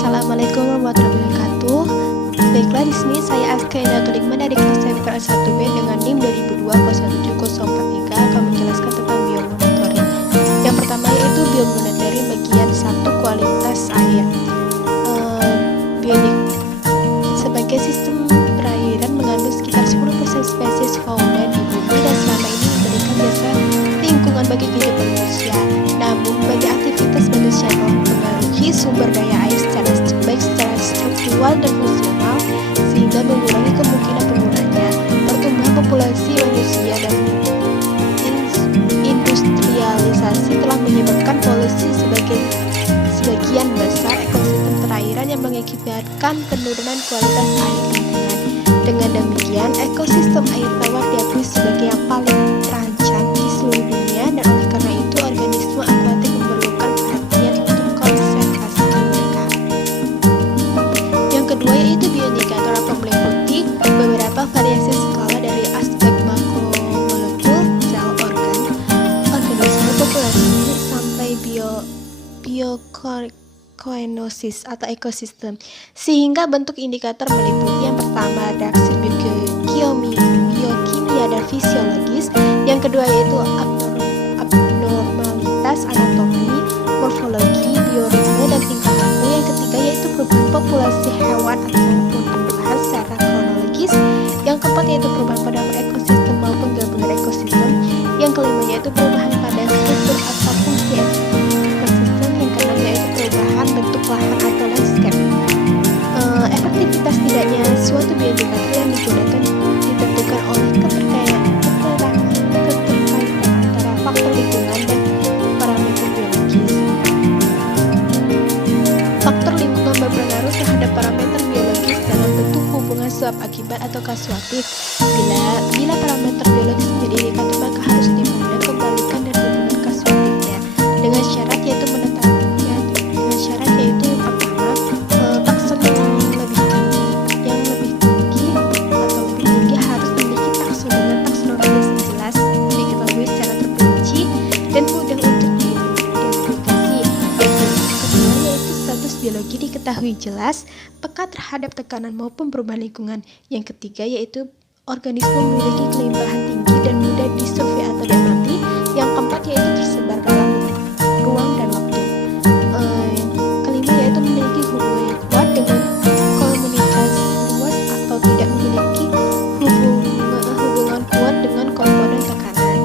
Assalamualaikum warahmatullahi wabarakatuh. Baiklah, di sini saya Aska Inatul Hikmah dari kelas MPLS 1B dengan NIM 2002-017043 akan menjelaskan tentang biomonitoring. Yang pertama yaitu biomonitoring bagian 1 kualitas air. Bionik sebagai sistem perairan mengandung sekitar 10% spesies fauna di bumi dan selama ini memberikan jasa lingkungan bagi kehidupan manusia. Namun, bagi aktivitas manusia mempengaruhi sumber daya air baik secara struktural dan fungsional, sehingga mengurangi kemungkinan penggunanya. Pertumbuhan populasi manusia dan industrialisasi telah menyebabkan polusi sebagian besar ekosistem perairan yang mengakibatkan penurunan kualitas air lingkungan. Dengan demikian, ekosistem air tawar diakui sebagai yang paling terancam di seluruh dunia, dan oleh karena itu organisme akuatik memerlukan perhatian untuk konservasi mereka. Yang kedua yaitu bioindikator atau meliputi beberapa variasi skala dari aspek makromolekul, sel, organ, organisme, populasi, sampai biokoenosis atau ekosistem, sehingga bentuk indikator meliputi yang pertama reaksi biokimia dan fisiologis, yang kedua yaitu abnormalitas anatomi, morfologi, bioritme, dan tingkah laku, yang ketiga yaitu perubahan populasi hewan ataupun tumbuhan secara kronologis, yang keempat yaitu perubahan pada ekosistem maupun gabungan ekosistem, yang kelima yaitu perubahan pada struktur atau fungsi ekosistem, yang keenam yaitu perubahan bentuk lahan atau landscape. Efektivitas tidaknya suatu bioindikator yang digunakan ditentukan oleh keterkaitan antara faktor lingkungan dan parameter biologis. Faktor lingkungan berpengaruh terhadap parameter biologis dalam bentuk hubungan sebab akibat atau kasuatif. Bila parameter biologis menjadi indikator, maka harus kembalikan dan hubungan kasuatifnya dengan syarat yaitu yang pertama, takson yang lebih tinggi harus memiliki takson dengan taksonomis jelas, diketahui secara terperinci dan mudah untuk diidentifikasi. Yang kedua yaitu status biologi diketahui jelas, peka terhadap tekanan maupun perubahan lingkungan. Yang ketiga yaitu organisme memiliki kelimbahan tinggi dan mudah disurvei atau diamati. Yang keempat yaitu tersebar dalam ruang dan waktu. Kelima yaitu memiliki hubungan yang kuat dengan komunitas luas atau tidak memiliki hubungan kuat dengan komponen tekanan.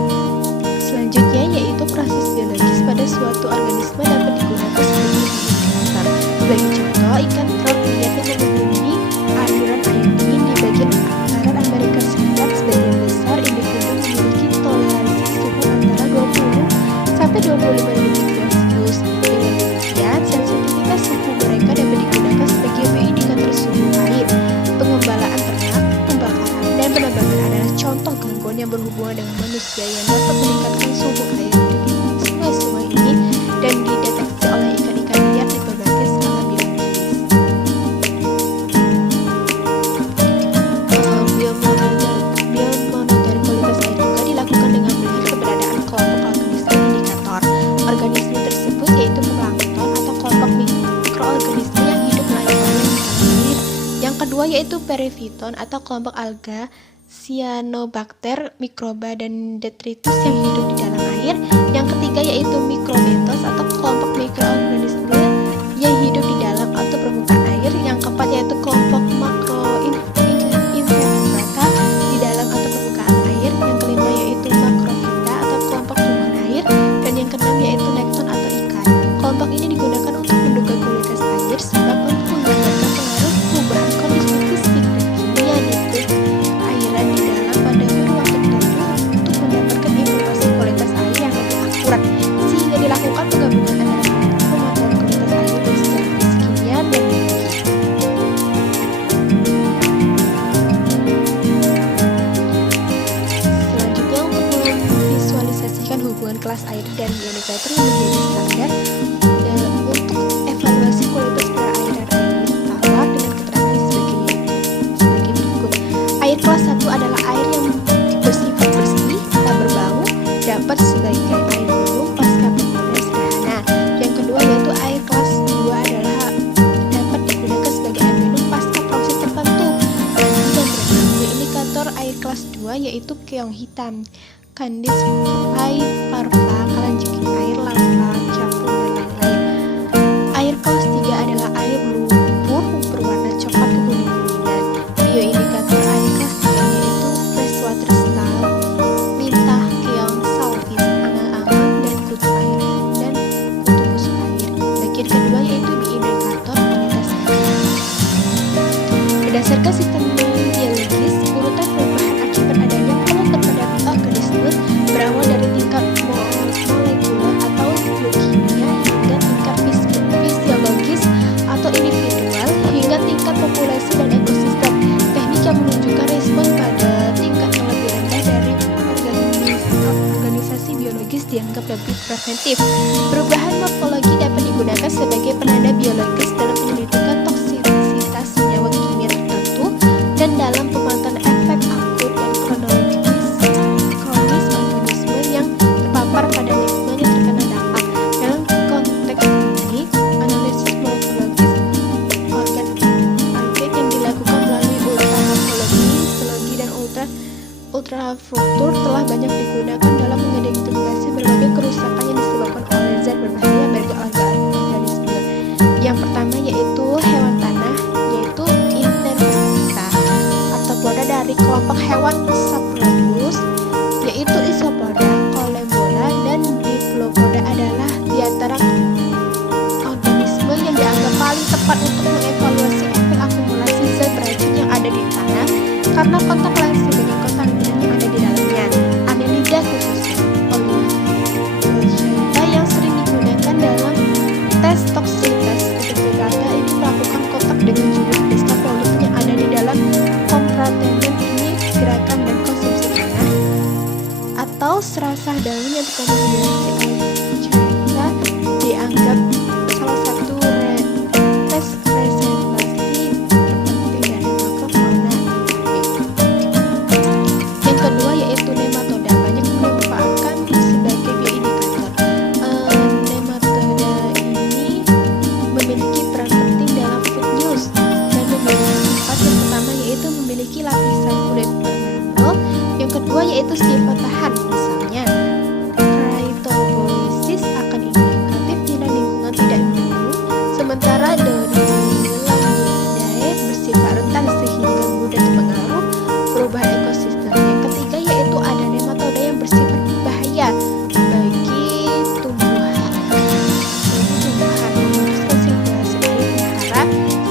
Selanjutnya yaitu proses biologis pada suatu organisme dapat digunakan sebagai indikator. Sebagai contoh, ikan trout liar yang menghuni aliran air dingin di bagian barat Amerika Serikat, sebagian besar individu memiliki toleransi suhu antara 20 sampai 25 derajat Celcius. Dengan demikian, sensitivitas suhu mereka dapat digunakan sebagai indikator suhu air. Pengembalaan ternak, pembakaran, dan penambangan adalah contoh gangguan yang berhubungan dengan manusia yang dapat meningkatkan suhu air di sungai-sungai ini dan dideteksi oleh ikan-ikan liar di berbagai skala biologis. Biomonitoring kualitas air juga dilakukan dengan melihat keberadaan kelompok organisme indikator. Organisme tersebut yaitu plankton atau kelompok mikroorganisme yang hidup melayang-layang di dalam air. Yang kedua yaitu perifiton atau kelompok alga, cyanobacter, mikroba, dan detritus yang hidup di dalam air. Yang ketiga yaitu mikrobentos atau kelompok mikroorganisme yang hidup di dalam atau permukaan air. Yang keempat yaitu kelompok makroinvertebrata di dalam atau permukaan air. Yang kelima yaitu makrofita atau kelompok tumbuhan air. Dan yang keenam yaitu nekton atau ikan. Kelompok ini digunakan untuk menduga kualitas air sebab untuk menggambarkan pengaruh perubahan kondisi fisik dan kimia di perairan di dalam pada ruang tertentu untuk mendapatkan informasi kualitas air yang lebih akurat, sehingga dilakukan penggabungan antara pemantauan kualitas air dan sejarah yaitu keong hitam, Candis piparva, kalanjengking air, lava, capung, dan lain-lain. Air kelas 3 adalah air lumpur berwarna coklat kekuning-kuningan. Bioindikator air kelas 3 yaitu freshwater snail, lintah, keong, saltfish, angang-angang, dan kutu air dan kutu busuk air. Bagian kedua yaitu bioindikator kualitas air. Berdasarkan sistem biologis, urutan perubahan akibat adanya kelompok organisme berawal dari tingkat molekuler atau biokimia hingga tingkat fisiologis atau individual hingga tingkat populasi dan ekosistem. Teknik yang menunjukkan respon pada tingkat yang lebih rendah dari organisasi biologis dianggap lebih preventif. Perubahan morfologi dapat digunakan sebagai penanda biologis dalam penyelidikan toksisitas senyawa kimia tertentu dan dalam pemantauan efek akut dan kronis organisme yang terpapar pada lingkungan yang terkena dampak. Dalam konteks ini, analisis morfologis organ target yang dilakukan melalui ultramorfologi, histologi, dan ultrafaktur telah banyak digunakan dalam mengidentifikasi berbagai kerusakan yang disebabkan oleh zat berbahaya bagi organisme. Yang pertama yaitu hewan tanah, yaitu invertebrata arthropoda dari kelompok hewan Saprodus, yaitu Isopoda, Collembola, dan Diplopoda adalah di antara organisme yang dianggap paling tepat untuk mengevaluasi efek akumulasi zat beracun yang ada di tanah karena kontak langsung dengan kontaminan yang ada di dalamnya. Annelida khususnya Oligochaeta yang sering digunakan dalam tes toksisitas invertebrata ini melakukan kontak dengan jumlah besar polutan yang ada di dalam kompartemen ini, gerakan dan konsumsi tanah atau serasah daun yang terkontaminasi Oligochaeta dianggap salah satu tes presentasi terpenting dari makrofauna. Yang kedua yaitu nematoda, banyak dimanfaatkan sebagai bioindikator. Nematoda ini memiliki peran penting dalam food news dan memiliki sifat yang pertama yaitu memiliki lapisan kulit permanent. Yang kedua yaitu sifat tahan, misalnya Cryptobiosis akan indikatif bila lingkungan tidak mendukung, sementara Dodonulamindae bersifat rentan sehingga mudah terpengaruh perubahan ekosistem. Yang ketiga yaitu ada nematoda yang bersifat berbahaya bagi tumbuhan memutuskan sirkulasi air melihara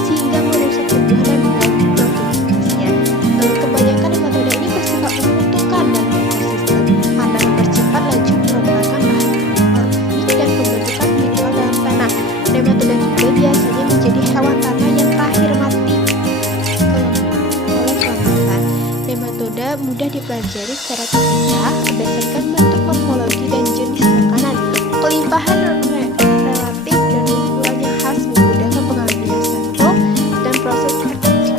sehingga merusak tumbuhan dan produktivitasnya. Kebanyakan nematoda ini bersifat menguntungkan dalam ekosistem karena mempercepat laju perombakan bahan organik dan pembentukan mineral dalam tanah. Nematoda juga biasanya menjadi hewan tanah yang terakhir mati oleh kelembapan. Nematoda mudah dipelajari secara terpisah berdasarkan bentuk morfologi dan jenis makanan. Kelimpahan relatif dan ukuran yang khas memudahkan pengambilan sampel dan proses ekstraksi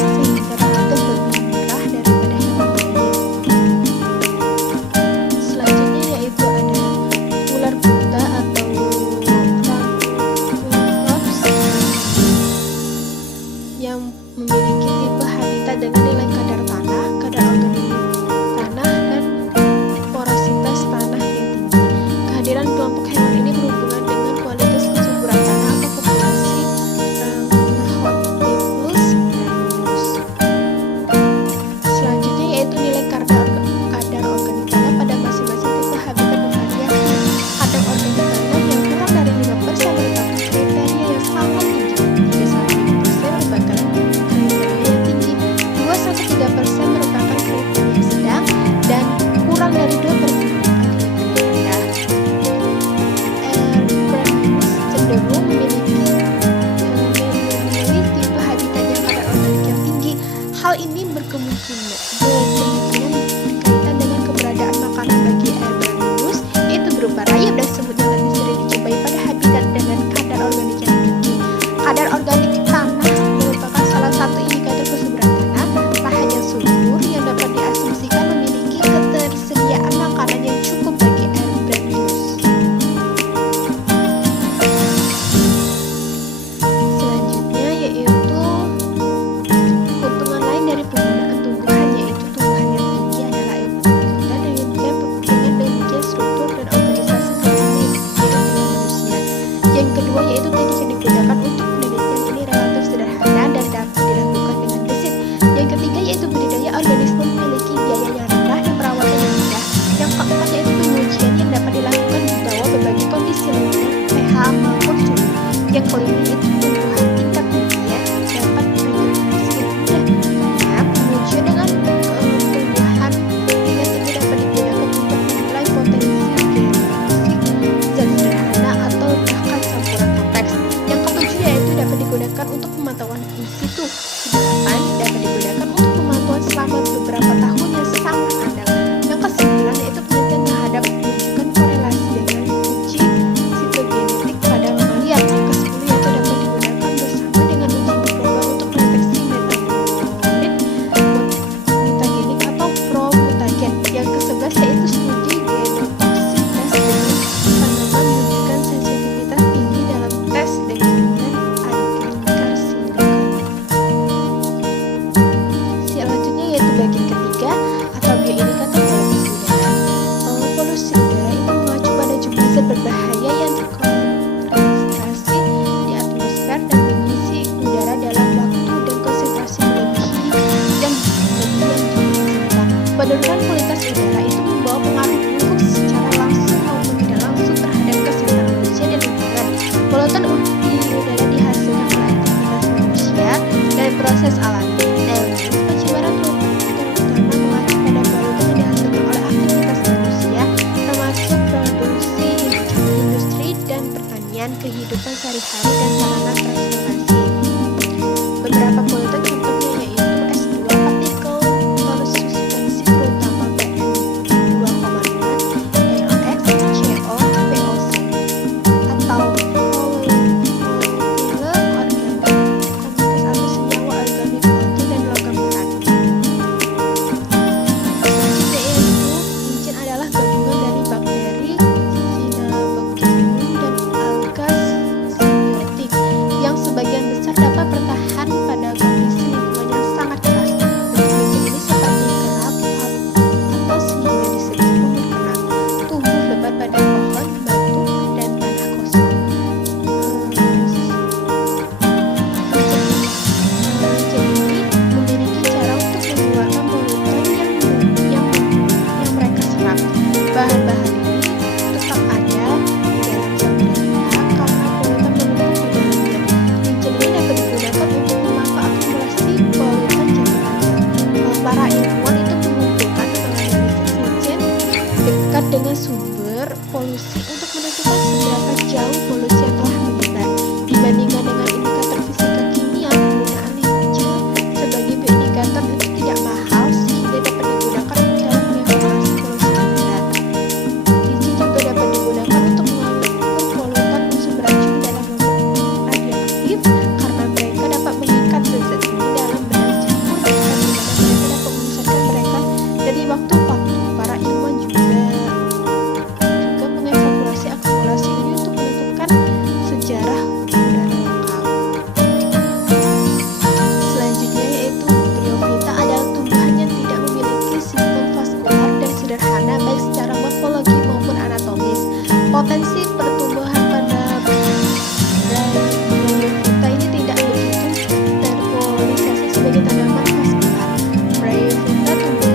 sehingga relatif lebih murah daripada hewan lain. Selanjutnya yaitu ada ular buta atau Rhamphus yang memiliki tipe habitat dengan nilai kadar tanah, kadar organik tanah, dan porositas tanah yang tinggi. Kehadiran kelompok hewan ini berhubungan dengan kualitas kesuburan tanah atau populasi Rhamphoteuthis brandus. Selanjutnya yaitu nilai kadar organik tanah pada masing-masing tipe habitat bervariasi. Kadar organik tanah yang kurang dari 5% merupakan kriteria yang sangat tinggi, 3-5% merupakan kriteria proses alami. Dalam ini, pencemaran terutama mengacu pada polutan yang dihasilkan oleh aktivitas manusia, termasuk produksi industri dan pertanian, kehidupan sehari-hari, dan sarana transportasi. Beberapa polutan contohnya yaitu S2 partikel, polusi suspensi terutama PM2,5, NOx, CO, VOC, atau volatile organik, komposis atau senyawa organik batu dan logam berat. Selanjutnya yaitu licin adalah gabungan dari bakteri, Cyanobacterium, dan alga simbiotik yang sebagian besar dapat bertahan pada kondisi lingkungan yang sangat keras. Bentuk licin ini seperti kerap atau sehingga disebut rumput kerap, tumbuh lebat pada pohon, batu, dan tanah kosong. Licin ini memiliki cara untuk mengeluarkan polutan yang mereka serap. Bahan-bahan ini tetap ada di dalam samudera karena polutan menumpuk di dalamnya. Licin ini dapat digunakan untuk memantau akumulasi polutan jangka panjang. Para ilmuwan itu mengumpulkan dan menganalisis licin dekat dengan sumber polusi untuk menentukan seberapa jauh polusi yang telah menyebar. Dibandingkan dengan indikator fisika kimia, penggunaan licin sebagai bioindikator itu tidak mahal sehingga dapat digunakan dalam mengevaluasi polusi udara. Licin juga dapat digunakan untuk mengukur polutan unsur beracun dalam lemak radioaktif karena mereka dapat mengikat zat-zat ini dalam benang campur di mana mereka dapat memusatkan mereka dari waktu ke waktu. Para ilmuwan juga mengevaluasi akumulasi ini untuk menentukan sejarah udara lokal. Selanjutnya yaitu Bryophyta adalah tumbuhan yang tidak memiliki sistem vaskular dan sederhana baik secara morfologi maupun anatomis. Potensi pertumbuhan pada Bryophyta ini tidak begitu terpolarisasi sebagai tanaman vaskular. Bryophyta tumbuh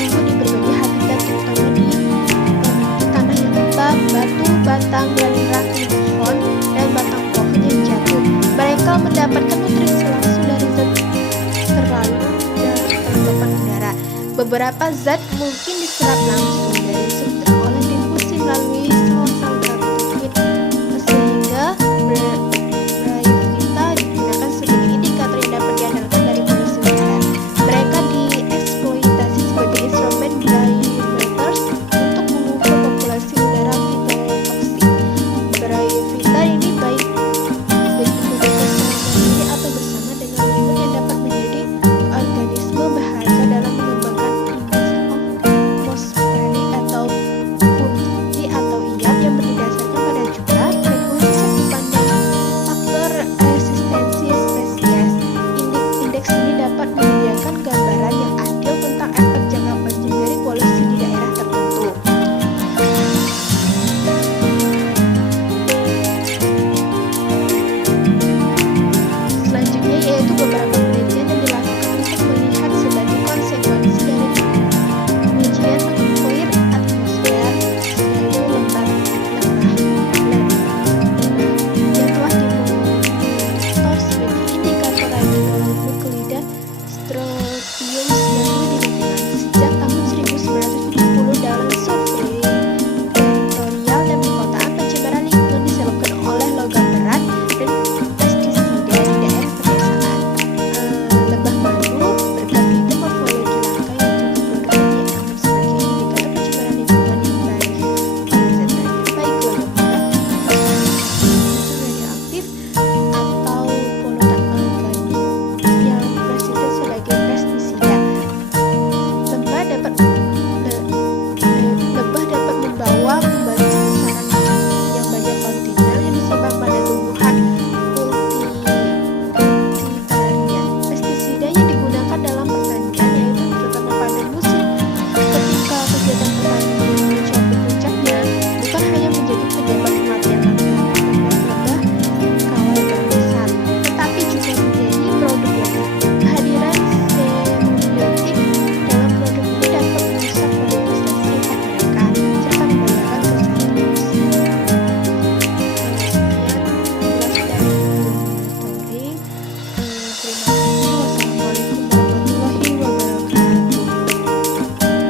di berbagai habitat terutama di tanah yang lembab, batu, batang, dan ranting pohon, dan batang pohon yang jatuh. Mereka mendapatkan nutrisi langsung dari zat terlarut dalam kelembapan udara. Beberapa zat mungkin diserap langsung dari substrat oleh difusi melalui